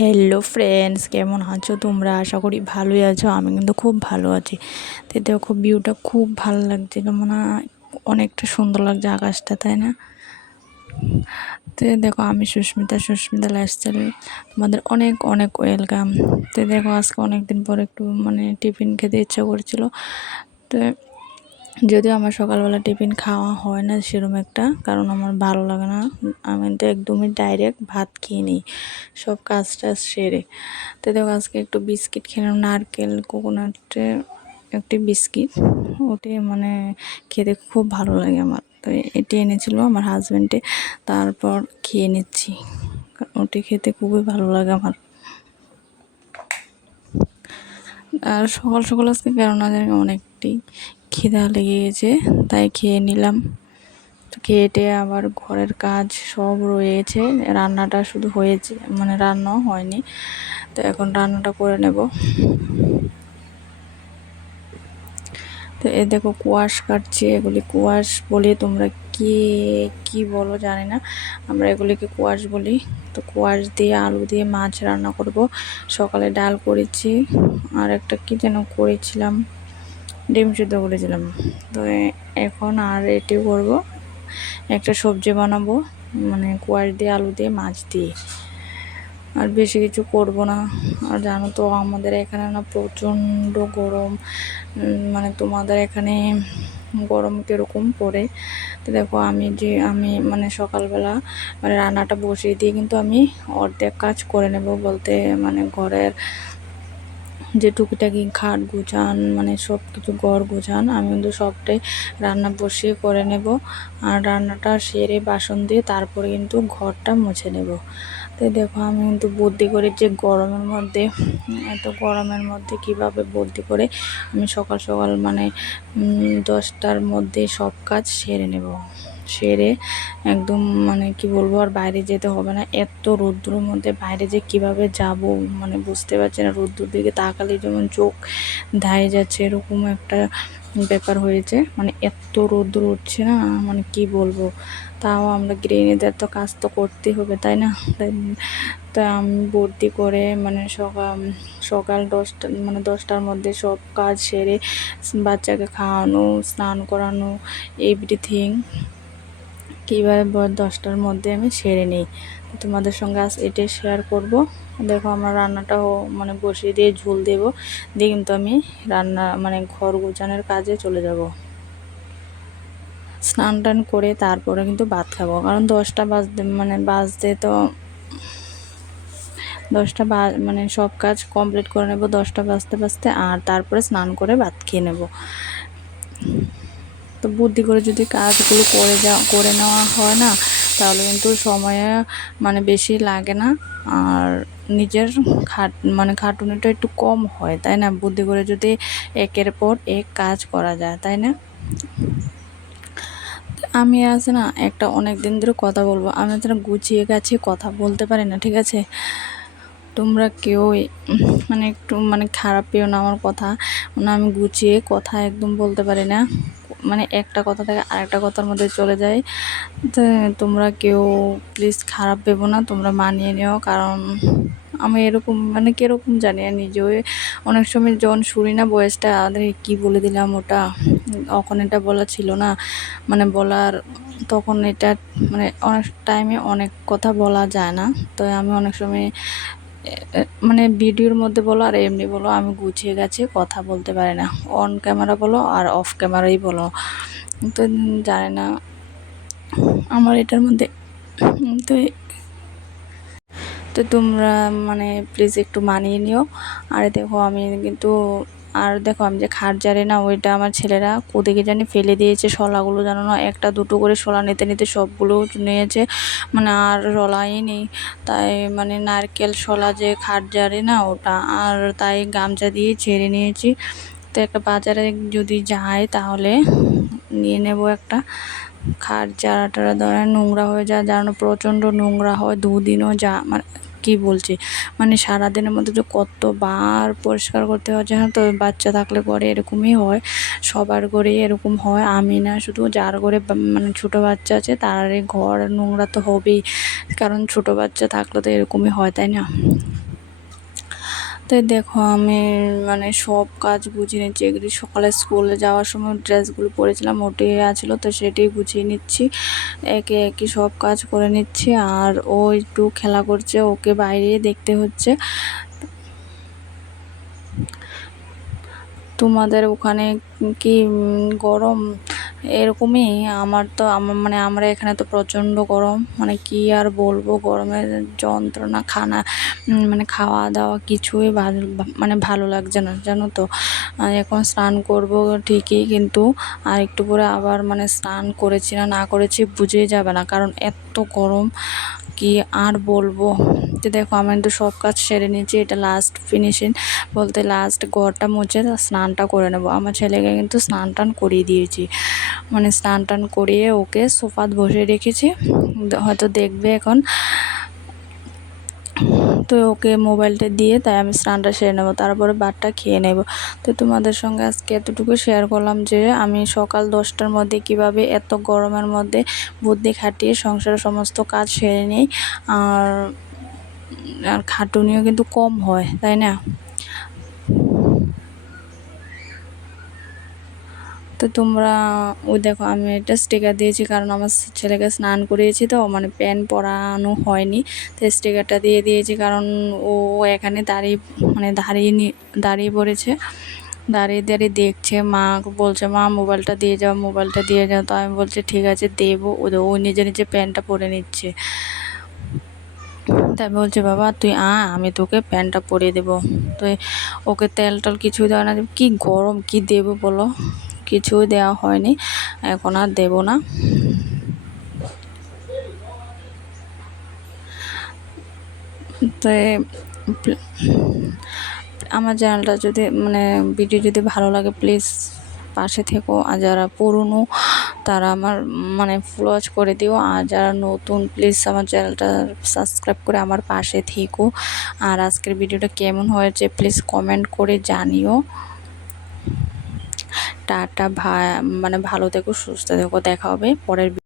Hello friends, কেমন আছো তোমরা? আশা করি ভালোই আছো। আমি কিন্তু খুব ভালো আছি। তো দেখো, ভিউটা খুব ভালো লাগছে, মানে অনেকটা সুন্দর লাগছে আকাশটা, তাই না? তো দেখো, আমি সুস্মিতা লাইফস্টাইলে তোমাদের অনেক অনেক ওয়েলকাম। তো দেখো, আজকে অনেক দিন পর একটু টিফিন খেতে ইচ্ছা করছিল। তো যদিও আমার সকালবেলা টিফিন খাওয়া হয় না সেরকম একটা, কারণ আমার ভালো লাগে না। আমি তো একদমই ডাইরেক্ট ভাত খেয়ে নিই সব কাজ টাজ সেরে। তো দেখো, আজকে একটু বিস্কিট খেলাম, নারকেল কোকোনাটের একটি বিস্কিট। ওটি খেতে খুব ভালো লাগে আমার। তো এটি এনেছিল আমার হাজব্যান্ডে, তারপর খেয়ে নিচ্ছি। ওটি খেতে খুবই ভালো লাগে আমার। আর সকাল সকাল আজকে কেন না জানি অনেকটাই খিদা লেগে গেছে, তাই খেয়ে নিলাম। তো খেয়ে আবার ঘরের কাজ সব রয়েছে, রান্নাটা শুধু হয়েছে, রান্নাও হয়নি। তো এখন রান্নাটা করে নেব। তো এ দেখো, কোয়াশ কাটছে। এগুলি কোয়াশ বলি, তোমরা কি বলো জানি না, আমরা এগুলিকে কোয়াশ বলি। তো কোয়াশ দিয়ে আলু দিয়ে মাছ রান্না করব। সকালে ডাল করেছি, আর একটা কি যেন করেছিলাম, ডিম সিদ্ধ করেছিলাম। তো এখন আর এটি করব, একটা সবজি বানাবো, কোয়াশ দিয়ে আলু দিয়ে মাছ দিয়ে। আর বেশি কিছু করব না। আর জানো তো, আমাদের এখানে না প্রচণ্ড গরম। তোমাদের এখানে গরম কীরকম পড়ে? তো দেখো, আমি সকালবেলা রান্নাটা বসিয়ে দিয়ে কিন্তু আমি অর্ধেক কাজ করে নেব, বলতে ঘরের যে টুকিটাকি খাট গুছান, সব কিছু ঘর গুছান, আমি কিন্তু সবটাই রান্না বসিয়ে করে নেব। আর রান্নাটা সেরে বাসন দিয়ে তারপরে কিন্তু ঘরটা মুছে নেব। তো দেখো, আমি কিন্তু বুদ্ধি করে, যে গরমের মধ্যে, এত গরমের মধ্যে কিভাবে বুদ্ধি করে আমি সকাল সকাল 10টার মধ্যে সব কাজ সেরে নেব। সেরে একদম কি বলবো, আর বাইরে যেতে হবে না। এত রৌদ্রের মধ্যে বাইরে যে কিভাবে যাব বুঝতে পারছি না। রৌদ্রের দিকে তাকালে যেমন চোখ ধায়ে যাচ্ছে, এরকম একটা ব্যাপার হয়েছে। এত রৌদ্র উঠছে না, কি বলবো। তাও আমরা গৃহিণীদের তো কাজ তো করতেই হবে, তাই না? তাই আমি ভর্তি করে সকাল 10টার মধ্যে সব কাজ সেরে বাচ্চাকে খাওয়ানো, স্নান করানো, এভরিথিং কীভাবে 10টার মধ্যে আমি সেরে নিই। তোমাদের সঙ্গে আজ এটাই শেয়ার করব। দেখো, আমার রান্নাটাও বসিয়ে দিয়ে ঝোল দেব, দিয়ে কিন্তু আমি রান্না ঘর গোছানোর কাজে চলে যাব। স্নান টান করে তারপরে কিন্তু ভাত খাবো, কারণ 10টা বাজতে তো 10টা সব কাজ কমপ্লিট করে নেব 10টা বাজতে বাজতে, আর তারপরে স্নান করে ভাত খেয়ে নেব। তো বুদ্ধি করে যদি কাজগুলো করে নেওয়া হয় না, তাহলে কিন্তু সময়ে বেশি লাগে না, আর নিজের খাটুনিটা একটু কম হয়, তাই না? বুদ্ধি করে যদি একের পর এক কাজ করা যায়, তাই না? আমি আছে না, একটা অনেক দিন ধরে কথা বলবো, আমি আছে না গুছিয়ে গেছি কথা বলতে পারি না, ঠিক আছে? তোমরা কেউ একটু খারাপ পেও না আমার কথা। আমি গুছিয়ে কথা একদম বলতে পারি না, একটা কথা থেকে আরেকটা কথার মধ্যে চলে যায়। তো তোমরা কেউ প্লিজ খারাপ ভেবো না, তোমরা মানিয়ে নিও। কারণ আমি এরকম কীরকম জানি না, নিজেও অনেক সময় যখন শুনি না বয়সটা, আরে কী বলে দিলাম ওটা, তখন এটা বলা ছিল না, বলার, তখন এটা অনেক টাইমে অনেক কথা বলা যায় না। তো আমি অনেক সময় ভিডিওর মধ্যে বলো আর এমনি বলো, আমি গুছিয়ে গেছি কথা বলতে পারি না। অন ক্যামেরা বলো আর অফ ক্যামেরাই বলো, তো জানে না আমার এটার মধ্যে। তো তো তোমরা প্লিজ একটু মানিয়ে নিও। আর দেখো, আমি কিন্তু, আর দেখো, আমি যে খাট জারি না, ওইটা আমার ছেলেরা কোদিকে জানি ফেলে দিয়েছে। শলাগুলো জানো না, একটা দুটো করে শলা নিতে নিতে সবগুলো নিয়েছে, আর শলাই নেই। তাই নারকেল শলা যে খাট জারি না ওটা, আর তাই গামছা দিয়ে ছেড়ে নিয়েছি। তো একটা বাজারে যদি যাই তাহলে নিয়ে নেব একটা। খাট জারাটা ধরে নোংরা হয়ে যায়, জানো, প্রচণ্ড নোংরা হয়, দুদিনও কি বলছি, সারাদিনের মধ্যে যে কতবার পরিষ্কার করতে হয়, জানো তো? বাচ্চা থাকলে ঘরে এরকমই হয়, সবার ঘরেই এরকম হয়। আমি না, শুধু যার ঘরে ছোটো বাচ্চা আছে তার ঘর নোংরা তো হবেই, কারণ ছোটো বাচ্চা থাকলে তো এরকমই হয়, তাই না? তো দেখো আমি মানে সব কাজ গুছিয়ে নিচ্ছি। এগুলি সকালে স্কুলে যাওয়ার সময় ড্রেসগুলো পরেছিলাম ওটাই আছিল, তো সেটাই গুছিয়ে নিচ্ছি, একে একে সব কাজ করে নিচ্ছি। আর ও একটু খেলা করছে, ওকে বাইরে দেখতে হচ্ছে। তোমাদের ওখানে কি গরম এরকমই? আমার মানে আমরা এখানে তো প্রচণ্ড গরম, মানে কি আর বলবো, গরমের যন্ত্রণা। মানে খাওয়া দাওয়া কিছুই মানে ভালো লাগছে না, জানো তো। এখন স্নান করব ঠিকই, কিন্তু আর একটু পরে আবার মানে স্নান করেছি না করেছি বুঝেই যাবে না, কারণ এত গরম কি আর বলবো। তো দেখো আমি তো সব কাজ সেরে নিয়েছি, এটা লাস্ট ফিনিশিং বলতে লাস্ট ঘরটা মুছে স্নানটা করে নেব। আমার ছেলেকে কিন্তু স্নান টান করিয়ে দিয়েছি, মানে স্নান টান করিয়ে ওকে সোফাত বসে রেখেছি, হয়তো দেখবে এখন। তো ওকে মোবাইলটা দিয়ে তাই আমি স্নানটা সেরে নেবো, তারপরে ভাতটা খেয়ে নেব। তো তোমাদের সঙ্গে আজকে এতটুকু শেয়ার করলাম যে আমি সকাল 10টার মধ্যে কিভাবে এত গরমের মধ্যে বুদ্ধি খাটিয়ে সংসারের সমস্ত কাজ সেরে নিই। আর আর খাটুনিও কিন্তু কম হয়, তাই না? তো তোমরা ওই দেখো আমি এটা স্টিকার দিয়েছি, কারণ আমার ছেলেকে স্নান করিয়েছি, তো মানে প্যান্ট পরানো হয়নি, তো স্টিকারটা দিয়ে দিয়েছি। কারণ ও এখানে দাঁড়িয়ে পড়েছে, দাঁড়িয়ে দাঁড়িয়ে দেখছে, মা বলছে মা মোবাইলটা দিয়ে যাও, মোবাইলটা দিয়ে যাও। তো আমি বলছি ঠিক আছে দেবো। ও নিজে নিজে প্যান্টটা পরে নিচ্ছে। তাই বলছে বাবা তুই আমি তোকে প্যান্টটা পরিয়ে দেবো। তো ওকে তেল টল কিছুই দেওয়া না, কি গরম কি দেবো বলো, কিছুই দেওয়া হয়নি, এখন আর দেবো না। তো আমার চ্যানেলটা যদি মানে ভিডিও যদি ভালো লাগে প্লিজ পাশে থেকো, আর যারা পুরনো তারা আমার মানে ফলোয়ার করে দিও, আর যারা নতুন প্লিজ আমার চ্যানেলটা সাবস্ক্রাইব করে আমার পাশে থেকো। আর আজকের ভিডিওটা কেমন হয়েছে প্লিজ কমেন্ট করে জানিও। টাটা, মানে ভালো থেকো, সুস্থ থেকো, দেখা হবে পরের